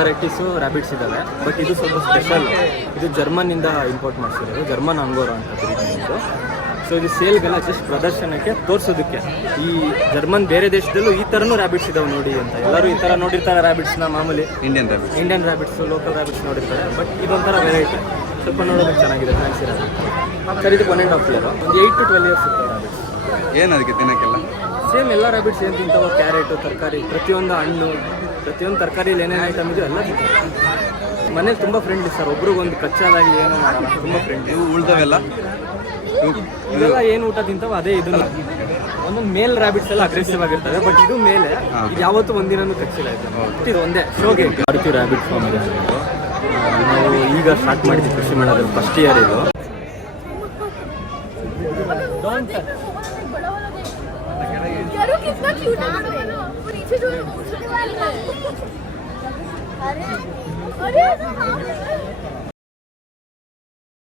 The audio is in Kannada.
ವೆರೈಟೀಸು ರ್ಯಾಬಿಟ್ಸ್ ಇದ್ದಾವೆ. ಬಟ್ ಇದು ಸ್ವಲ್ಪ ಸ್ಪೆಷಲ್. ಇದು ಜರ್ಮನಿಂದ ಇಂಪೋರ್ಟ್ ಮಾಡಿಸಿರೋದು, ಜರ್ಮನ್ ಅಂಗೋರಾ ಅಂತ ಇದು. ಸೊ ಇದು ಸೇಲ್ಗೆಲ್ಲ ಜಸ್ಟ್ ಪ್ರದರ್ಶನಕ್ಕೆ ತೋರಿಸೋದಕ್ಕೆ. ಈ ಜರ್ಮನ್ ಬೇರೆ ದೇಶದಲ್ಲೂ ಈ ಥರನೂ ರ್ಯಾಬಿಟ್ಸ್ ಇದಾವೆ ನೋಡಿ ಅಂತ. ಎಲ್ಲರೂ ಈ ಥರ ನೋಡಿರ್ತಾರೆ ರ್ಯಾಬಿಟ್ಸ್ನ, ಮಾಮೂಲಿ ಇಂಡಿಯನ್ ರ್ಯಾಬಿಟ್ಸ್, ಲೋಕಲ್ ರ್ಯಾಬಿಟ್ಸ್ ನೋಡಿರ್ತಾರೆ. ಬಟ್ ಇದೊಂಥರ ವೆರೈಟಿ, ಸ್ವಲ್ಪ ನೋಡೋದಕ್ಕೆ ಚೆನ್ನಾಗಿದೆ, ಫ್ಯಾನ್ಸಿ ರ್ಯಾಬಿಟ್. ಸರ್ ಇದು 1.5 ಇಯರ್, ಒಂದು 8 to 12 ಇಯರ್ಸ್ ಇರ್ತವೆ ರ್ಯಾಬಿಟ್ಸ್. ಏನು ಅದಕ್ಕೆ ತಿನ್ನೋಕ್ಕೆಲ್ಲ ಸೇಮ್ ಎಲ್ಲ ರ್ಯಾಬಿಟ್ಸ್ ಏನು ತಿಂತಾವೆ, ಕ್ಯಾರೆಟು, ತರಕಾರಿ, ಪ್ರತಿಯೊಂದು ಹಣ್ಣು, ಪ್ರತಿಯೊಂದು ತರಕಾರಿಯಲ್ಲಿ ಏನೇನು ಐಟಮ್ ಇದೆಯೋ ಎಲ್ಲ ತಿಂತಾರೆ. ಮನೇಲಿ ತುಂಬ ಫ್ರೆಂಡ್ಲಿ ಸರ್, ಒಬ್ರಿಗೊಂದು ಕಚ್ಚಾದಾಗಿ ಏನು ಮಾಡಲ್ಲ, ತುಂಬ ಫ್ರೆಂಡ್ಲಿ. ಇವು ಉಳ್ದವೆಲ್ಲ ಇವೆಲ್ಲ ಏನು ಊಟ ತಿಂತಾವೆ ಅದೇ. ಇದು ಒಂದೊಂದು ಮೇಲ್ ರ್ಯಾಬಿಟ್ಸ್ ಎಲ್ಲ ಅಗ್ರೆಸಿವ್ ಆಗಿರ್ತವೆ, ಬಟ್ ಇದು ಮೇಲೆ ಇದು ಯಾವತ್ತೂ ಒಂದಿನೂ ಕಚ್ಚಿಲ್ಲ. ಇದು ಒಂದೇ ಶೋಗೆ ಭಾರತೀಯ ರ್ಯಾಬಿಟ್ ಫಾರ್ಮ್ ಇದೆ. ನಾವು ಈಗ ಸ್ಟಾರ್ಟ್ ಮಾಡಿದ್ವಿ ಕೃಷಿ ಮೇಳದಲ್ಲಿ, ಫಸ್ಟ್ ಇಯರ್ ಇದು. अरे